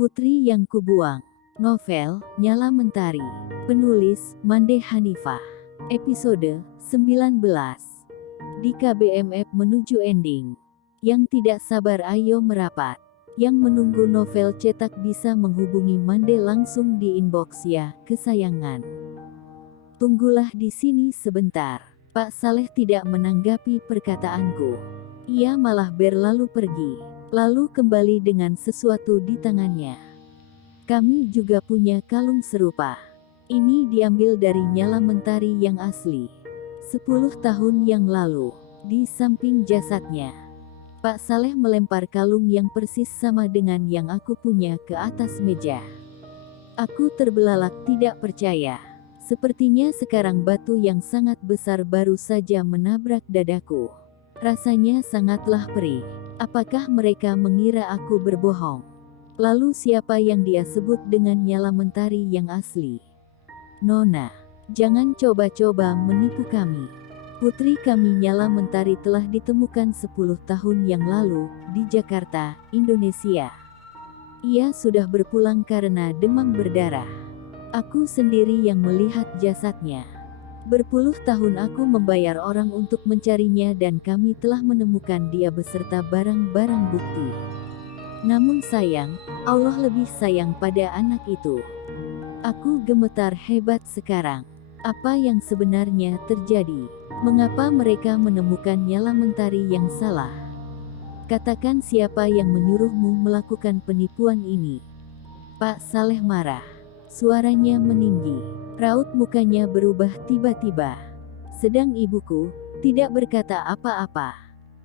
Putri yang Kubuang. Novel, Nyala Mentari. Penulis, Mande Hanifah. Episode 19. Di KBMF menuju ending. Yang tidak sabar ayo merapat. Yang menunggu novel cetak bisa menghubungi Mande langsung di inbox ya, kesayangan. Tunggulah di sini sebentar. Pak Saleh tidak menanggapi perkataanku. Ia malah berlalu pergi. Lalu kembali dengan sesuatu di tangannya. Kami juga punya kalung serupa. Ini diambil dari Nyala Mentari yang asli. 10 tahun yang lalu, di samping jasadnya. Pak Saleh melempar kalung yang persis sama dengan yang aku punya ke atas meja. Aku terbelalak tidak percaya. Sepertinya sekarang batu yang sangat besar baru saja menabrak dadaku. Rasanya sangatlah perih. Apakah mereka mengira aku berbohong? Lalu siapa yang dia sebut dengan Nyala Mentari yang asli? Nona, jangan coba-coba menipu kami. Putri kami Nyala Mentari telah ditemukan 10 tahun yang lalu, di Jakarta, Indonesia. Ia sudah berpulang karena demam berdarah. Aku sendiri yang melihat jasadnya. Berpuluh tahun aku membayar orang untuk mencarinya dan kami telah menemukan dia beserta barang-barang bukti. Namun sayang, Allah lebih sayang pada anak itu. Aku gemetar hebat sekarang. Apa yang sebenarnya terjadi? Mengapa mereka menemukan Nyala Mentari yang salah? Katakan siapa yang menyuruhmu melakukan penipuan ini? Pak Saleh marah. Suaranya meninggi. Raut mukanya berubah tiba-tiba. Sedang ibuku tidak berkata apa-apa.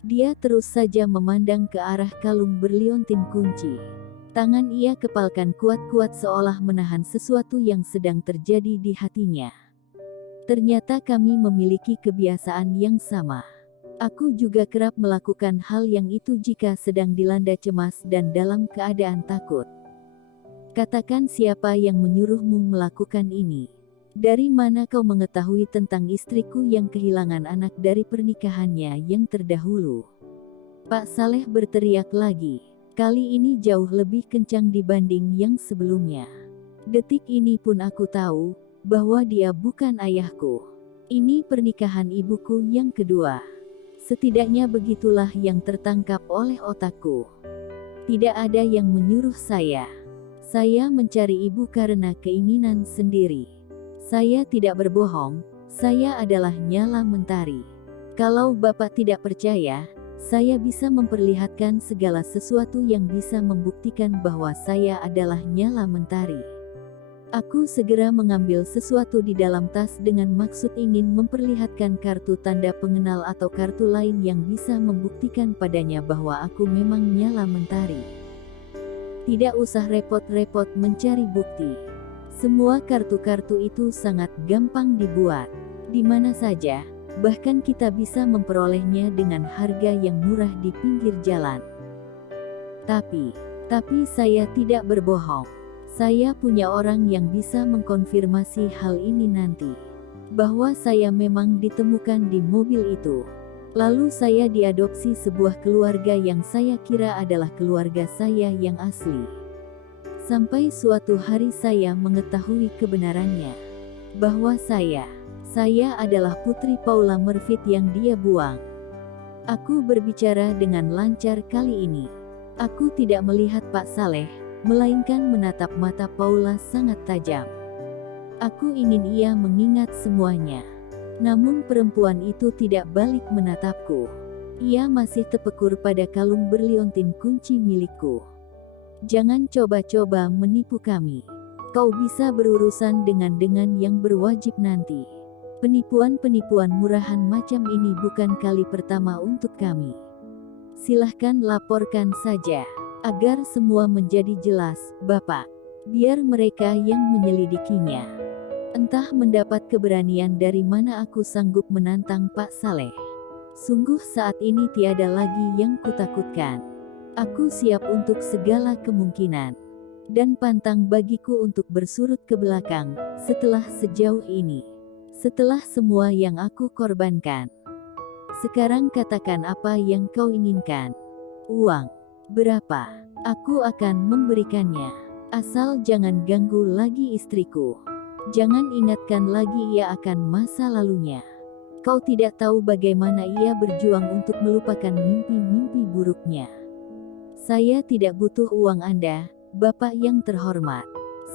Dia terus saja memandang ke arah kalung berliontin kunci. Tangan ia kepalkan kuat-kuat seolah menahan sesuatu yang sedang terjadi di hatinya. Ternyata kami memiliki kebiasaan yang sama. Aku juga kerap melakukan hal yang itu jika sedang dilanda cemas dan dalam keadaan takut. Katakan siapa yang menyuruhmu melakukan ini? Dari mana kau mengetahui tentang istriku yang kehilangan anak dari pernikahannya yang terdahulu? Pak Saleh berteriak lagi. Kali ini jauh lebih kencang dibanding yang sebelumnya. Detik ini pun aku tahu bahwa dia bukan ayahku. Ini pernikahan ibuku yang kedua. Setidaknya begitulah yang tertangkap oleh otakku. Tidak ada yang menyuruh saya. Saya mencari ibu karena keinginan sendiri. Saya tidak berbohong, saya adalah Nyala Mentari. Kalau Bapak tidak percaya, saya bisa memperlihatkan segala sesuatu yang bisa membuktikan bahwa saya adalah Nyala Mentari. Aku segera mengambil sesuatu di dalam tas dengan maksud ingin memperlihatkan kartu tanda pengenal atau kartu lain yang bisa membuktikan padanya bahwa aku memang Nyala Mentari. Tidak usah repot-repot mencari bukti. Semua kartu-kartu itu sangat gampang dibuat. Di mana saja, bahkan kita bisa memperolehnya dengan harga yang murah di pinggir jalan. Tapi saya tidak berbohong. Saya punya orang yang bisa mengkonfirmasi hal ini nanti. Bahwa saya memang ditemukan di mobil itu. Lalu saya diadopsi sebuah keluarga yang saya kira adalah keluarga saya yang asli. Sampai suatu hari saya mengetahui kebenarannya. Bahwa saya adalah Putri Paula Mervit yang dia buang. Aku berbicara dengan lancar kali ini. Aku tidak melihat Pak Saleh, melainkan menatap mata Paula sangat tajam. Aku ingin ia mengingat semuanya. Namun perempuan itu tidak balik menatapku. Ia masih terpekur pada kalung berliontin kunci milikku. Jangan coba-coba menipu kami. Kau bisa berurusan dengan yang berwajib nanti. Penipuan-penipuan murahan macam ini bukan kali pertama untuk kami. Silahkan laporkan saja, agar semua menjadi jelas, Bapak. Biar mereka yang menyelidikinya. Entah mendapat keberanian dari mana aku sanggup menantang Pak Saleh. Sungguh saat ini tiada lagi yang kutakutkan. Aku siap untuk segala kemungkinan. Dan pantang bagiku untuk bersurut ke belakang, setelah sejauh ini. Setelah semua yang aku korbankan. Sekarang katakan apa yang kau inginkan. Uang. Berapa? Aku akan memberikannya. Asal jangan ganggu lagi istriku. Jangan ingatkan lagi ia akan masa lalunya. Kau tidak tahu bagaimana ia berjuang untuk melupakan mimpi-mimpi buruknya. Saya tidak butuh uang Anda, Bapak yang terhormat.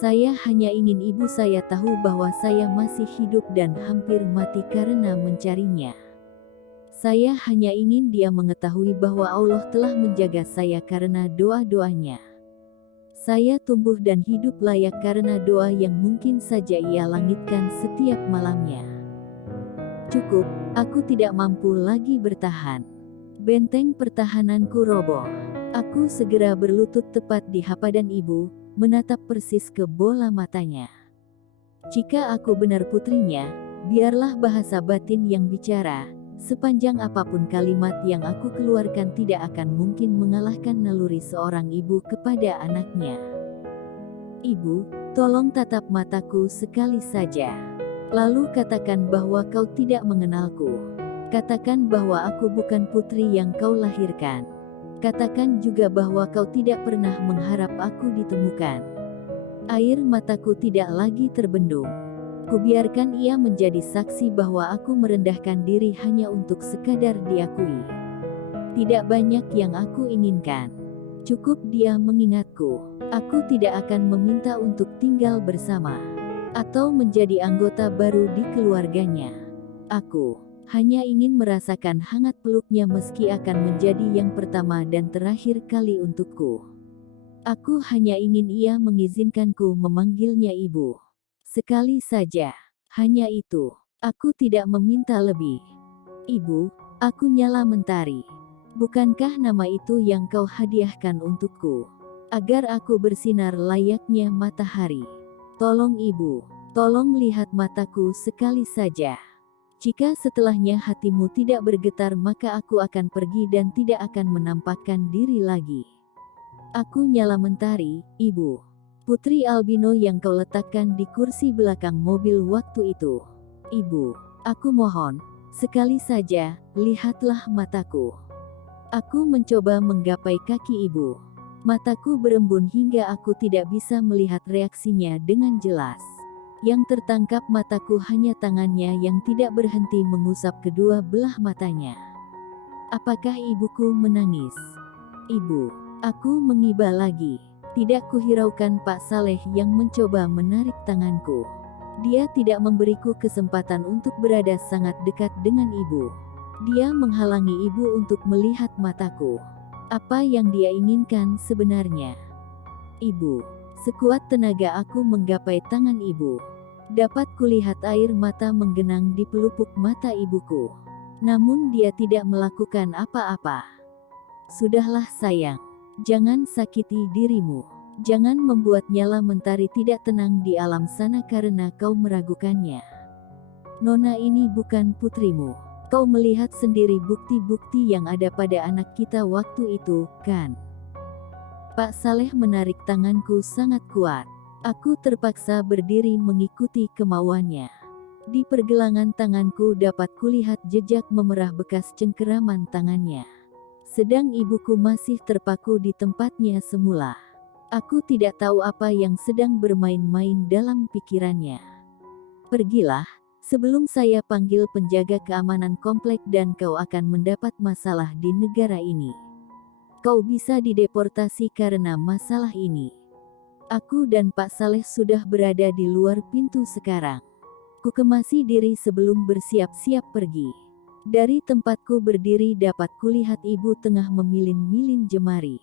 Saya hanya ingin ibu saya tahu bahwa saya masih hidup dan hampir mati karena mencarinya. Saya hanya ingin dia mengetahui bahwa Allah telah menjaga saya karena doa-doanya. Saya tumbuh dan hidup layak karena doa yang mungkin saja ia langitkan setiap malamnya. Cukup, aku tidak mampu lagi bertahan. Benteng pertahananku roboh. Aku segera berlutut tepat di hadapan ibu, menatap persis ke bola matanya. Jika aku benar putrinya, biarlah bahasa batin yang bicara. Sepanjang apapun kalimat yang aku keluarkan tidak akan mungkin mengalahkan naluri seorang ibu kepada anaknya. Ibu, tolong tatap mataku sekali saja. Lalu katakan bahwa kau tidak mengenalku. Katakan bahwa aku bukan putri yang kau lahirkan. Katakan juga bahwa kau tidak pernah mengharap aku ditemukan. Air mataku tidak lagi terbendung. Kubiarkan ia menjadi saksi bahwa aku merendahkan diri hanya untuk sekadar diakui. Tidak banyak yang aku inginkan. Cukup dia mengingatku. Aku tidak akan meminta untuk tinggal bersama atau menjadi anggota baru di keluarganya. Aku hanya ingin merasakan hangat peluknya meski akan menjadi yang pertama dan terakhir kali untukku. Aku hanya ingin ia mengizinkanku memanggilnya ibu. Sekali saja, hanya itu. Aku tidak meminta lebih. Ibu, aku Nyala Mentari. Bukankah nama itu yang kau hadiahkan untukku? Agar aku bersinar layaknya matahari. Tolong ibu, tolong lihat mataku sekali saja. Jika setelahnya hatimu tidak bergetar maka aku akan pergi dan tidak akan menampakkan diri lagi. Aku Nyala Mentari, ibu. Putri albino yang kau letakkan di kursi belakang mobil waktu itu. Ibu, aku mohon, sekali saja, lihatlah mataku. Aku mencoba menggapai kaki ibu. Mataku berembun hingga aku tidak bisa melihat reaksinya dengan jelas. Yang tertangkap mataku hanya tangannya yang tidak berhenti mengusap kedua belah matanya. Apakah ibuku menangis? Ibu, aku mengiba lagi. Tidak kuhiraukan Pak Saleh yang mencoba menarik tanganku. Dia tidak memberiku kesempatan untuk berada sangat dekat dengan ibu. Dia menghalangi ibu untuk melihat mataku. Apa yang dia inginkan sebenarnya? Ibu, sekuat tenaga aku menggapai tangan ibu. Dapat kulihat air mata menggenang di pelupuk mata ibuku. Namun dia tidak melakukan apa-apa. Sudahlah sayang. Jangan sakiti dirimu. Jangan membuat Nyala Mentari tidak tenang di alam sana karena kau meragukannya. Nona ini bukan putrimu. Kau melihat sendiri bukti-bukti yang ada pada anak kita waktu itu, kan? Pak Saleh menarik tanganku sangat kuat. Aku terpaksa berdiri mengikuti kemauannya. Di pergelangan tanganku dapat kulihat jejak memerah bekas cengkeraman tangannya. Sedang ibuku masih terpaku di tempatnya semula. Aku tidak tahu apa yang sedang bermain-main dalam pikirannya. Pergilah, sebelum saya panggil penjaga keamanan komplek dan kau akan mendapat masalah di negara ini. Kau bisa dideportasi karena masalah ini. Aku dan Pak Saleh sudah berada di luar pintu sekarang. Kukemasi diri sebelum bersiap-siap pergi. Dari tempatku berdiri dapat kulihat ibu tengah memilin-milin jemari.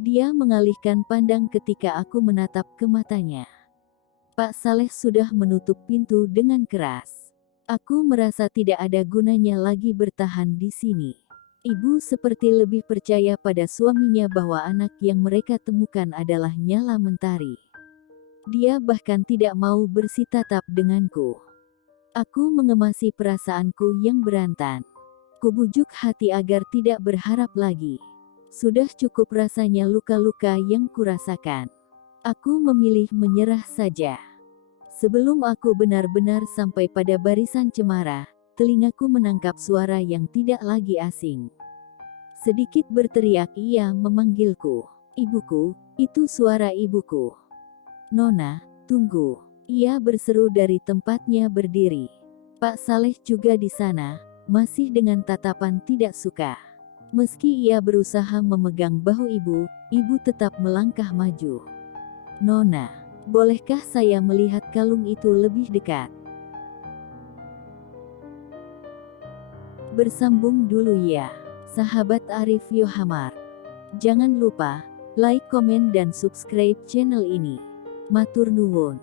Dia mengalihkan pandang ketika aku menatap ke matanya. Pak Saleh sudah menutup pintu dengan keras. Aku merasa tidak ada gunanya lagi bertahan di sini. Ibu seperti lebih percaya pada suaminya bahwa anak yang mereka temukan adalah Nyala Mentari. Dia bahkan tidak mau bersitatap denganku. Aku mengemasi perasaanku yang berantan. Kubujuk hati agar tidak berharap lagi. Sudah cukup rasanya luka-luka yang kurasakan. Aku memilih menyerah saja. Sebelum aku benar-benar sampai pada barisan cemara, telingaku menangkap suara yang tidak lagi asing. Sedikit berteriak ia memanggilku. Ibuku, itu suara ibuku. Nona, tunggu. Ia berseru dari tempatnya berdiri. Pak Saleh juga di sana, masih dengan tatapan tidak suka. Meski ia berusaha memegang bahu ibu tetap melangkah maju. Nona, bolehkah saya melihat kalung itu lebih dekat? Bersambung dulu ya, sahabat Arif Yohamar. Jangan lupa, like, komen dan subscribe channel ini. Matur nuwun.